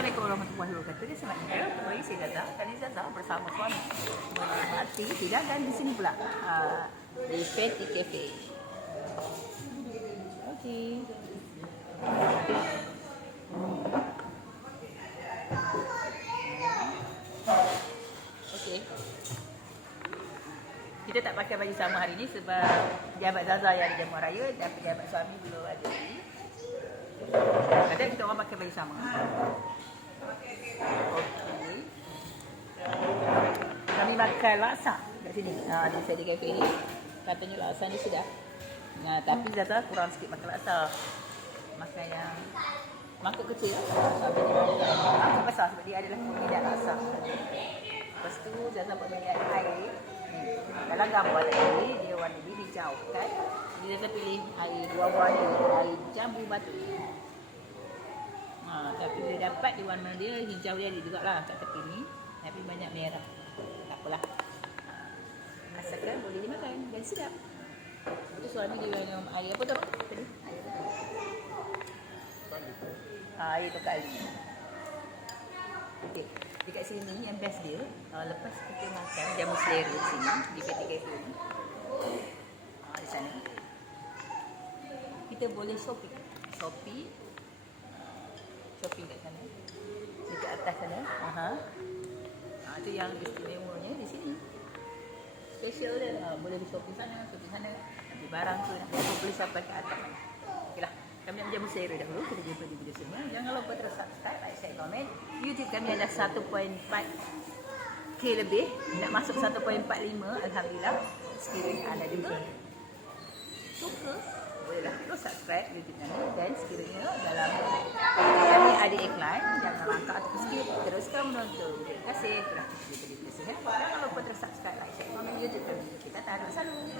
Assalamualaikum warahmatullahi wabarakatuh. Selamat kembali saya Zaza. Kali Zaza bersama suami menikmati hidangan di sini pula. Di Fatty Cafe. Okey. Okey. Kita tak pakai baju sama hari ni sebab jabat Zaza yang ada jamuan raya dan pejabat suami belum ada lagi. Kadang kita orang pakai baju sama. Okey. Kami makan laksa kat sini. Di Fatty Cafe ni. Katanya laksa ni sedap. Tapi Zaza kurang sikit makan laksa. Makan yang mangkuk kecil. Mangkuk besar sebab dia adalah peminat laksa. Lepas tu Zaza buat minyak air. Dalam gambar tadi dia warna biru hijau kan. Jadi Zaza pilih air dua warna, air jambu batu. Tapi dia dapat di warna dia hijau dia ada juga lah kat tepi ni. Tapi banyak merah. Tak apalah. Asalkan boleh dimakan dan sedap. Itu suami dia minum air apa tu? Tadi? Air apa tu? Air tu kali. Okey. Dekat sini yang best dia, lepas kita makan jamu selera di sini, di Fatty Cafe ni. Di sana. Kita boleh shopping. Shopping kat sana. Dekat atas sana. Itu yang istimewanya di sini. Special dia. Boleh di shopping sana, Nanti barang tu nak boleh sampai ke atas mana. Okeylah. Kami nak jamu selera dahulu. Kita jumpa di video semua. Jangan lupa terus subscribe, like, share, komen. YouTube kami ada 1.4K lebih. Nak masuk 1.45. Alhamdulillah. Sekiranya anda juga suka, bolehlah terus subscribe YouTube kami. Dan sekiranya dalam kami ada iklan, jangan langkah atau skip. Teruskan menonton. Terima kasih. Terima kasih. Jangan lupa terus subscribe, like, share, komen YouTube kami. Kita taruh selalu.